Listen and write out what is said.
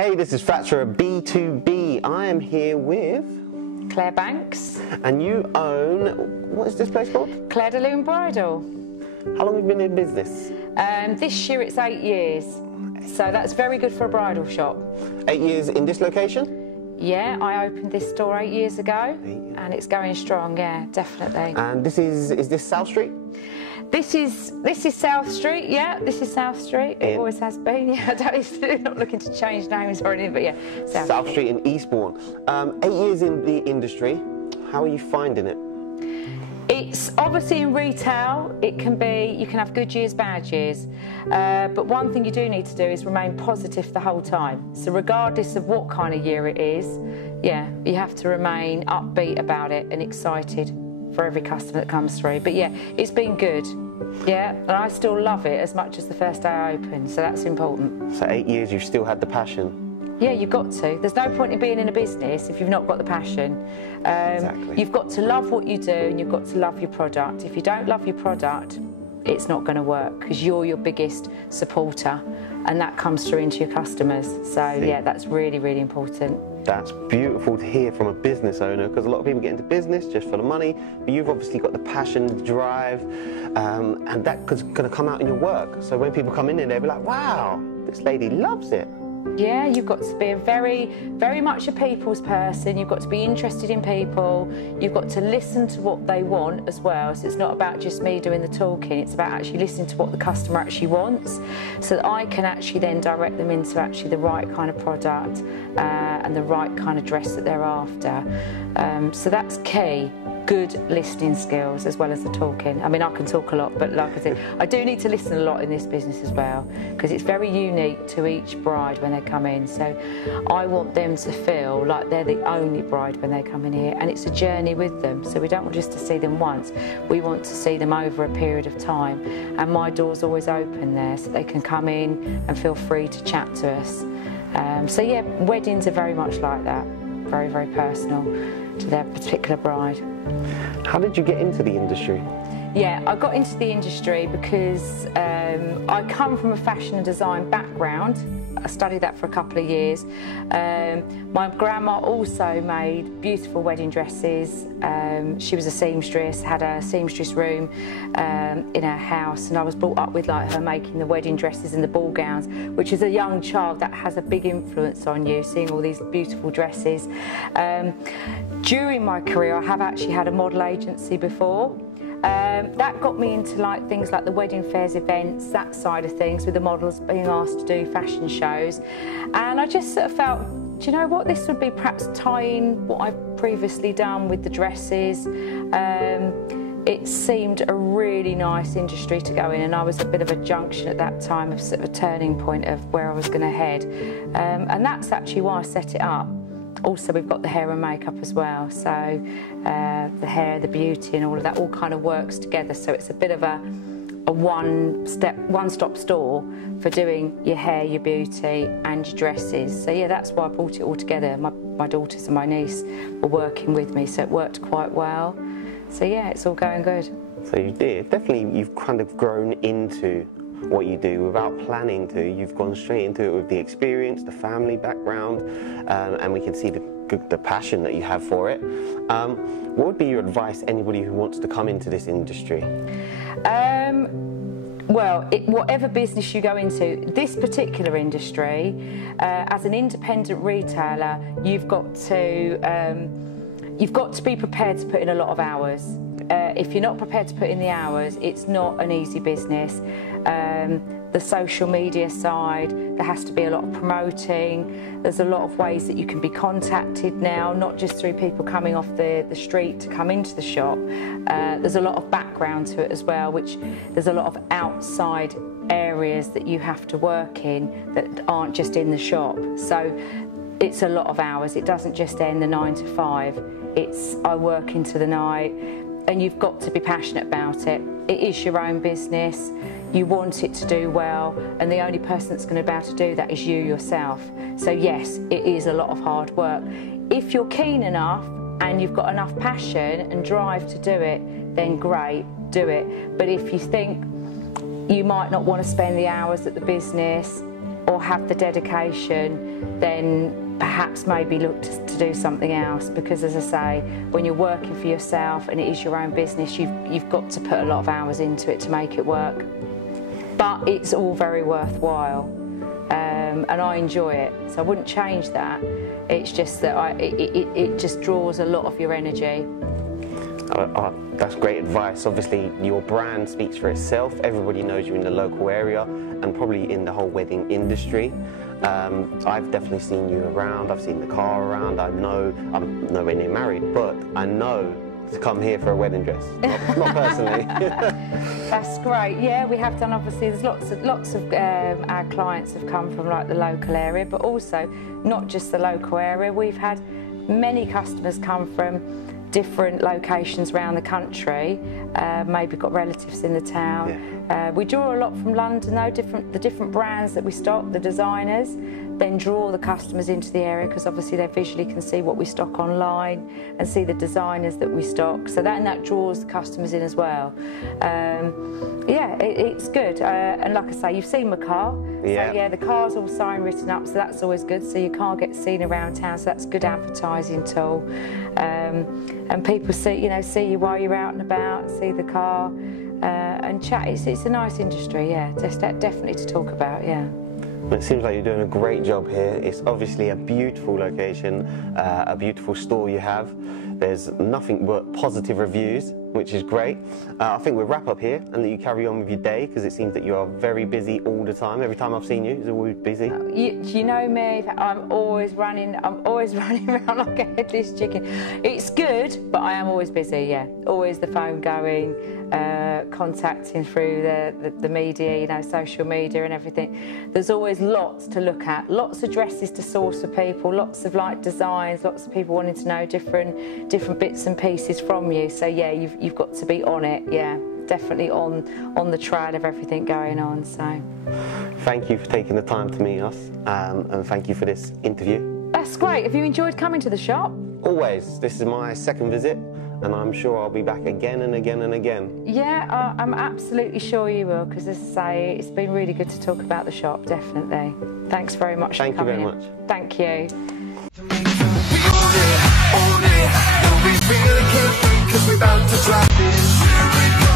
Hey, this is Fratcher of B2B. I am here with Claire Banks. And you own, what is this place called? Claire de Lune Bridal. How long have you been in business? This year it's 8 years, so that's very good for a bridal shop. 8 years in this location? Yeah, I opened this store 8 years ago, and it's going strong, yeah, definitely. And is this South Street? This is South Street, yeah, this is South Street. It always has been, yeah. I'm not looking to change names or anything, but yeah, South Street in Eastbourne. 8 years in the industry, how are you finding it? It's obviously in retail, you can have good years, bad years, but one thing you do need to do is remain positive the whole time. So regardless of what kind of year it is, yeah, you have to remain upbeat about it and excited for every customer that comes through. But yeah, it's been good, yeah, and I still love it as much as the first day I opened, so that's important. So 8 years, you've still had the passion? Yeah, you've got to. There's no point in being in a business if you've not got the passion. Exactly. You've got to love what you do and you've got to love your product. If you don't love your product, it's not going to work because you're your biggest supporter and that comes through into your customers. So yeah, that's really, really important. That's beautiful to hear from a business owner, because a lot of people get into business just for the money, but you've obviously got the passion, the drive, and that's going to come out in your work. So when people come in there, they'll be like, wow, this lady loves it. Yeah, you've got to be a very much a people's person. You've got to be interested in people. You've got to listen to what they want as well. So it's not about just me doing the talking. It's about actually listening to what the customer actually wants, so that I can actually then direct them into actually the right kind of product and the right kind of dress that they're after. So that's key. Good listening skills as well as the talking. I mean, I can talk a lot, but like I said, I do need to listen a lot in this business as well, because it's very unique to each bride when they come in. So I want them to feel like they're the only bride when they come in here, and it's a journey with them. So we don't want just to see them once, we want to see them over a period of time, and my door's always open there so they can come in and feel free to chat to us. So yeah, weddings are very much like that, very, very personal to their particular bride. How did you get into the industry? Yeah, I got into the industry because I come from a fashion and design background. I studied that for a couple of years. My grandma also made beautiful wedding dresses. She was a seamstress, had a seamstress room in her house, and I was brought up with like her making the wedding dresses and the ball gowns, which as a young child that has a big influence on you, seeing all these beautiful dresses. During my career I have actually had a model agency before. That got me into like things like the wedding fairs, events, that side of things, with the models being asked to do fashion shows, and I just sort of felt, do you know what, this would be perhaps tying what I've previously done with the dresses. It seemed a really nice industry to go in, and I was a bit of a junction at that time, of sort of a turning point of where I was going to head, and that's actually why I set it up. Also, we've got the hair and makeup as well, so the hair, the beauty and all of that all kind of works together, so it's a bit of a one-stop store for doing your hair, your beauty and your dresses. So yeah, that's why I brought it all together. My daughters and my niece were working with me, so it worked quite well. So yeah, it's all going good. So you did. Definitely you've kind of grown into what you do without planning to. You've gone straight into it with the experience, the family background, and we can see the passion that you have for it. What would be your advice to anybody who wants to come into this industry? Well, whatever business you go into, this particular industry, as an independent retailer, you've got to be prepared to put in a lot of hours. If you're not prepared to put in the hours, it's not an easy business. The social media side, there has to be a lot of promoting. There's a lot of ways that you can be contacted now, not just through people coming off the street to come into the shop. There's a lot of background to it as well, which there's a lot of outside areas that you have to work in that aren't just in the shop. So it's a lot of hours. It doesn't just end the 9 to 5. I work into the night, and you've got to be passionate about it. It is your own business. You want it to do well, and the only person that's going to be able to do that is you yourself. So yes, it is a lot of hard work. If you're keen enough and you've got enough passion and drive to do it, then great, do it. But if you think you might not want to spend the hours at the business, or have the dedication, then perhaps maybe look to do something else, because as I say, when you're working for yourself and it is your own business, you've got to put a lot of hours into it to make it work. But it's all very worthwhile, and I enjoy it, so I wouldn't change that. It's just that it just draws a lot of your energy. That's great advice. Obviously, your brand speaks for itself. Everybody knows you in the local area and probably in the whole wedding industry. I've definitely seen you around. I've seen the car around. I know I'm nowhere near married, but I know to come here for a wedding dress. Not personally. That's great. Yeah, we have done. Obviously, there's lots of our clients have come from like the local area, but also not just the local area. We've had many customers come from different locations around the country, maybe got relatives in the town. Yeah. We draw a lot from London though, the different brands that we stock, the designers, then draw the customers into the area because obviously they visually can see what we stock online and see the designers that we stock, so that draws the customers in as well. Yeah, it's good, and like I say, you've seen my car. Yeah. So yeah, the car's all sign written up, so that's always good, so your car gets seen around town, so that's a good advertising tool. And people see you while you're out and about, see the car, and chat. It's a nice industry, yeah, definitely to talk about, yeah. It seems like you're doing a great job here. It's obviously a beautiful location, a beautiful store you have. There's nothing but positive reviews, which is great. I think we'll wrap up here and that you carry on with your day, because it seems that you are very busy all the time. Every time I've seen you, it's always busy. You know me, I'm always running around like a headless chicken. It's good, but I am always busy, yeah. Always the phone going, contacting through the media, social media and everything. There's always lots to look at, lots of dresses to source for people, lots of like designs, lots of people wanting to know different bits and pieces from you. So yeah, you've got to be on it, yeah, definitely on the trail of everything going on. So thank you for taking the time to meet us, and thank you for this interview. That's great. Have you enjoyed coming to the shop? Always. This is my second visit, and I'm sure I'll be back again and again and again. Yeah, I'm absolutely sure you will, because as I say, it's been really good to talk about the shop, definitely. Thanks very much for coming in. Thank you very much. Thank you. We really can't wait, 'cause we're about to drop this.